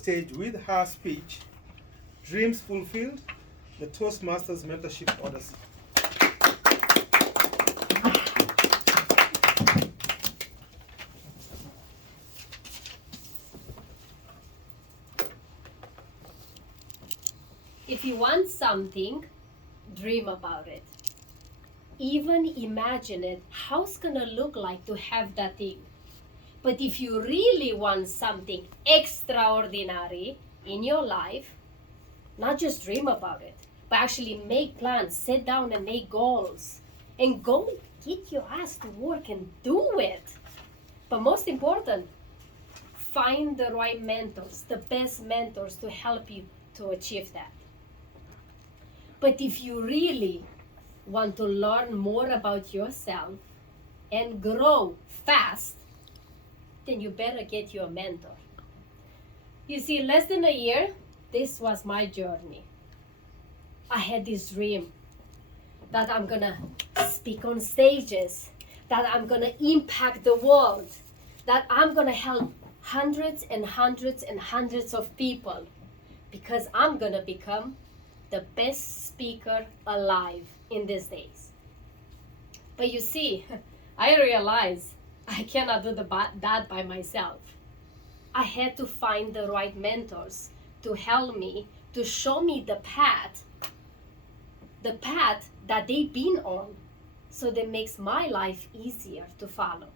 stage with her speech, Dreams Fulfilled, the Toastmasters Mentorship Odyssey. If you want something, dream about it. Even imagine it, how it's gonna look like to have that thing. But if you really want something extraordinary in your life, not just dream about it, but actually make plans, sit down and make goals, and go get your ass to work and do it. But most important, find the right mentors, the best mentors to help you to achieve that. But if you really want to learn more about yourself and grow fast, then you better get you a mentor. You see, less than a year, this was my journey. I had this dream that I'm gonna speak on stages, that I'm gonna impact the world, that I'm gonna help hundreds and hundreds and hundreds of people, because I'm gonna become the best speaker alive in these days. But you see, I realized I cannot do that by myself. I had to find the right mentors to help me, to show me the path that they've been on, so that makes my life easier to follow.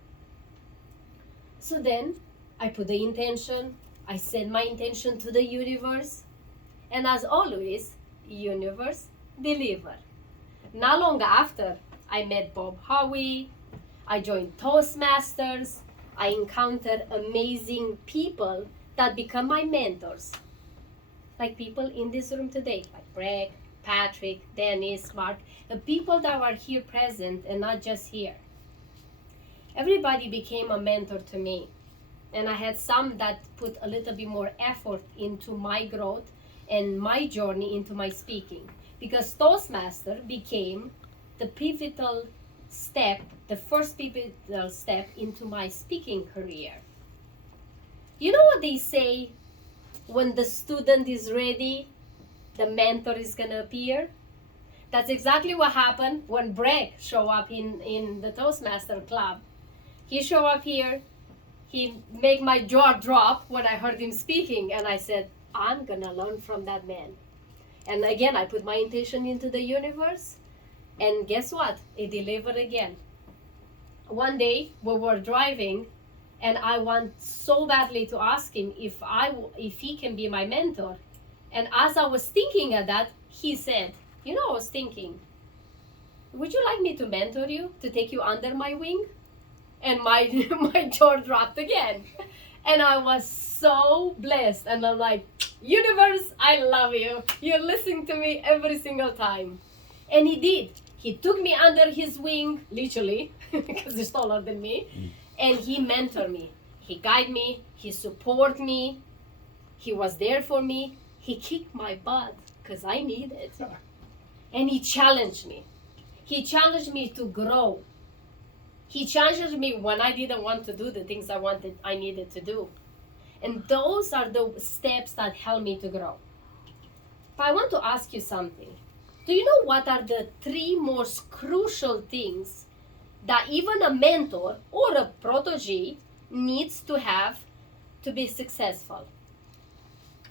So then I put the intention, I sent my intention to the universe, and as always, universe deliver. Not long after, I met Bob Howie, I joined Toastmasters, I encountered amazing people that become my mentors. Like people in this room today, like Greg, Patrick, Dennis, Mark, the people that are here present and not just here. Everybody became a mentor to me. And I had some that put a little bit more effort into my growth and my journey into my speaking. Because Toastmaster became the pivotal step, the first pivotal step into my speaking career. You know what they say? When the student is ready, the mentor is gonna appear. That's exactly what happened when Brett showed up in the Toastmaster Club. He showed up here, he made my jaw drop when I heard him speaking, and I said, I'm gonna learn from that man. And again, I put my intention into the universe, and guess what? It delivered again. One day, we were driving, and I want so badly to ask him if he can be my mentor. And as I was thinking of that, he said, you know, I was thinking, would you like me to mentor you, to take you under my wing? And my jaw dropped again. And I was so blessed. And I'm like, universe, I love you. You're listening to me every single time. And he did. He took me under his wing, literally, because he's taller than me. And he mentored me. He guided me. He supported me. He was there for me. He kicked my butt because I needed it. And he challenged me. He challenged me to grow. He challenged me when I didn't want to do the things I needed to do. And those are the steps that help me to grow. But I want to ask you something. Do you know what are the 3 most crucial things that even a mentor or a protege needs to have to be successful?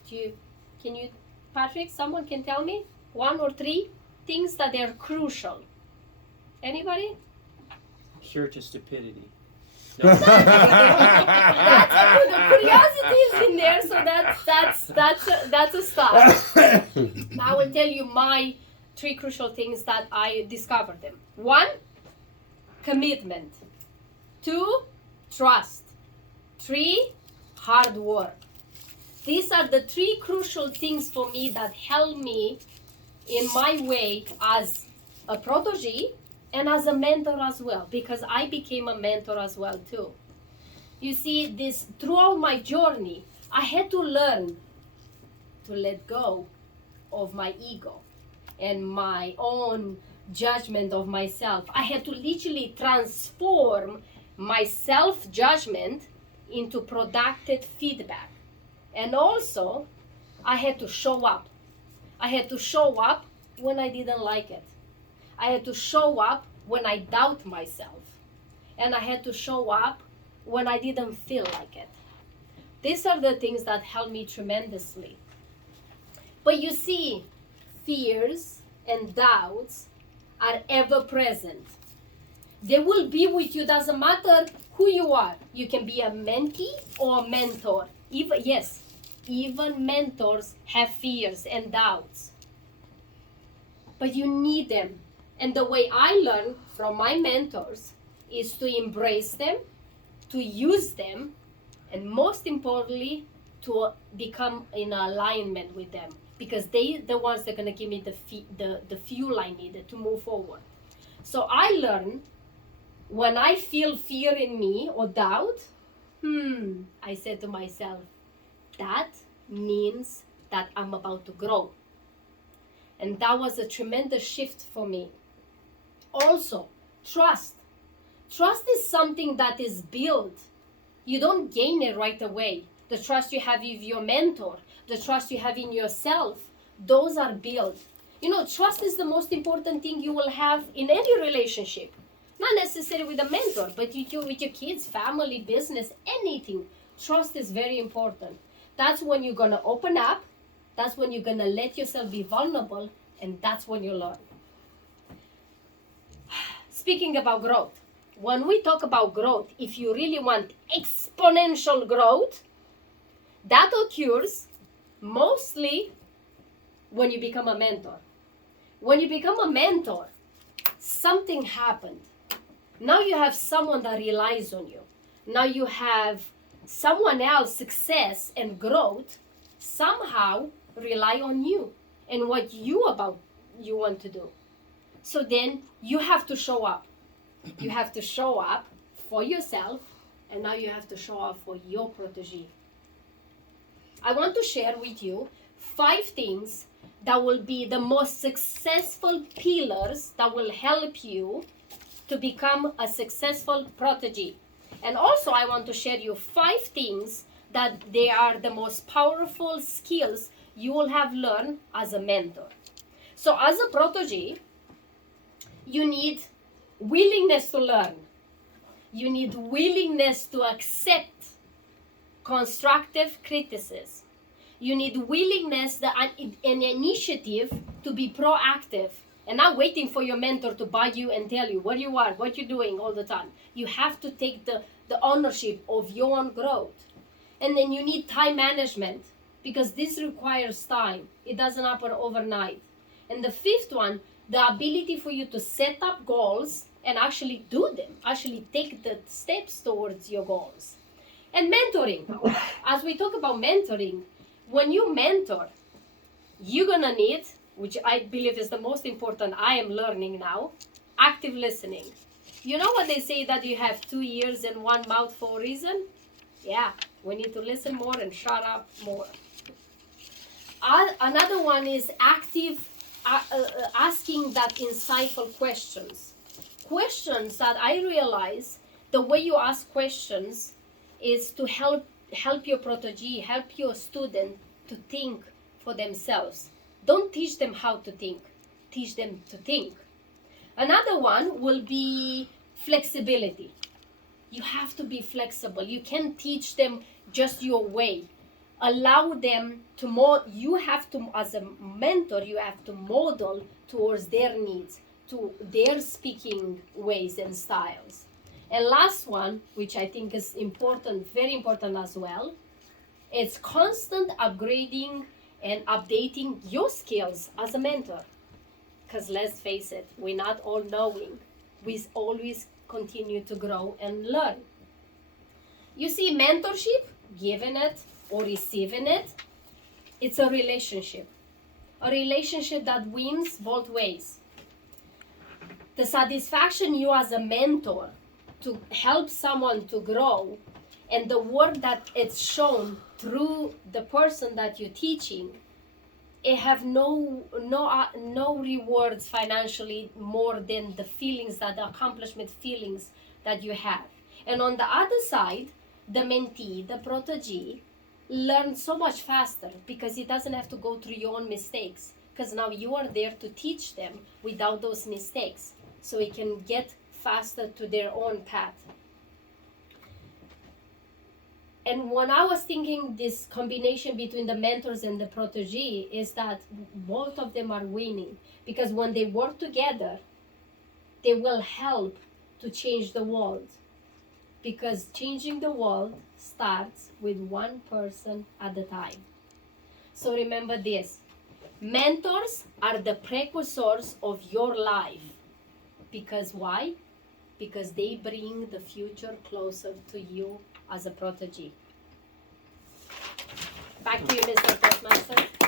Can you, Patrick, someone can tell me 1 or 3 things that are crucial? Anybody? Cure to stupidity. No. That's the curiosity is in there, so that's a start. I will tell you my 3 crucial things that I discovered them. 1, commitment. 2, trust. 3, hard work. These are the 3 crucial things for me that help me in my way as a protege and as a mentor as well, because I became a mentor as well too. You see, this throughout my journey, I had to learn to let go of my ego and my own judgment of myself. I had to literally transform my self-judgment into productive feedback. And also, I had to show up. I had to show up when I didn't like it. I had to show up when I doubt myself. And I had to show up when I didn't feel like it. These are the things that helped me tremendously. But you see, fears and doubts are ever present. They will be with you, doesn't matter who you are. You can be a mentee or a mentor. Even mentors have fears and doubts. But you need them. And the way I learn from my mentors is to embrace them, to use them, and most importantly, to become in alignment with them. Because they're the ones that are going to give me the fuel I needed to move forward. So I learn when I feel fear in me or doubt, I said to myself, that means that I'm about to grow. And that was a tremendous shift for me. Also, trust. Trust is something that is built. You don't gain it right away. The trust you have with your mentor, the trust you have in yourself, those are built. You know, trust is the most important thing you will have in any relationship. Not necessarily with a mentor, but with your kids, family, business, anything. Trust is very important. That's when you're going to open up. That's when you're going to let yourself be vulnerable. And that's when you learn. Speaking about growth. When we talk about growth, if you really want exponential growth, that occurs mostly when you become a mentor. When you become a mentor, something happened. Now you have someone that relies on you. Now you have someone else, success and growth, somehow rely on you and what you want to do. So then you have to show up. You have to show up for yourself, and now you have to show up for your protege. I want to share with you 5 things that will be the most successful pillars that will help you to become a successful protege. And also I want to share you 5 things that they are the most powerful skills you will have learned as a mentor. So as a protege, you need willingness to learn. You need willingness to accept constructive criticism. You need willingness and initiative to be proactive and not waiting for your mentor to bug you and tell you where you are, what you're doing all the time. You have to take the ownership of your own growth. And then you need time management, because this requires time. It doesn't happen overnight. And the 5th one, the ability for you to set up goals and actually do them, actually take the steps towards your goals. And mentoring. As we talk about mentoring, when you mentor, you're going to need, which I believe is the most important I am learning now, active listening. You know what they say, that you have 2 ears and 1 mouth for a reason? Yeah, we need to listen more and shut up more. Another one is active asking that insightful questions. Questions that I realize the way you ask questions is to help your protege, help your student to think for themselves. Don't teach them how to think. Teach them to think. Another one will be flexibility. You have to be flexible. You can't teach them just your way. Allow them to you have to, as a mentor, you have to model towards their needs, to their speaking ways and styles. And last one, which I think is important, very important as well, it's constant upgrading and updating your skills as a mentor. Because let's face it, we're not all knowing. We always continue to grow and learn. You see, mentorship, giving it or receiving it, it's a relationship. A relationship that wins both ways. The satisfaction you as a mentor to help someone to grow, and the work that it's shown through the person that you're teaching, it have no rewards financially more than the feelings, that the accomplishment feelings that you have. And on the other side, the mentee, the protege, learn so much faster because he doesn't have to go through your own mistakes, because now you are there to teach them without those mistakes, so he can get faster to their own path. And when I was thinking this combination between the mentors and the protege is that both of them are winning, because when they work together, they will help to change the world, because changing the world starts with one person at a time. So remember this, mentors are the precursors of your life. Because why? Because they bring the future closer to you as a protege. Back to you, Mr. Toastmaster.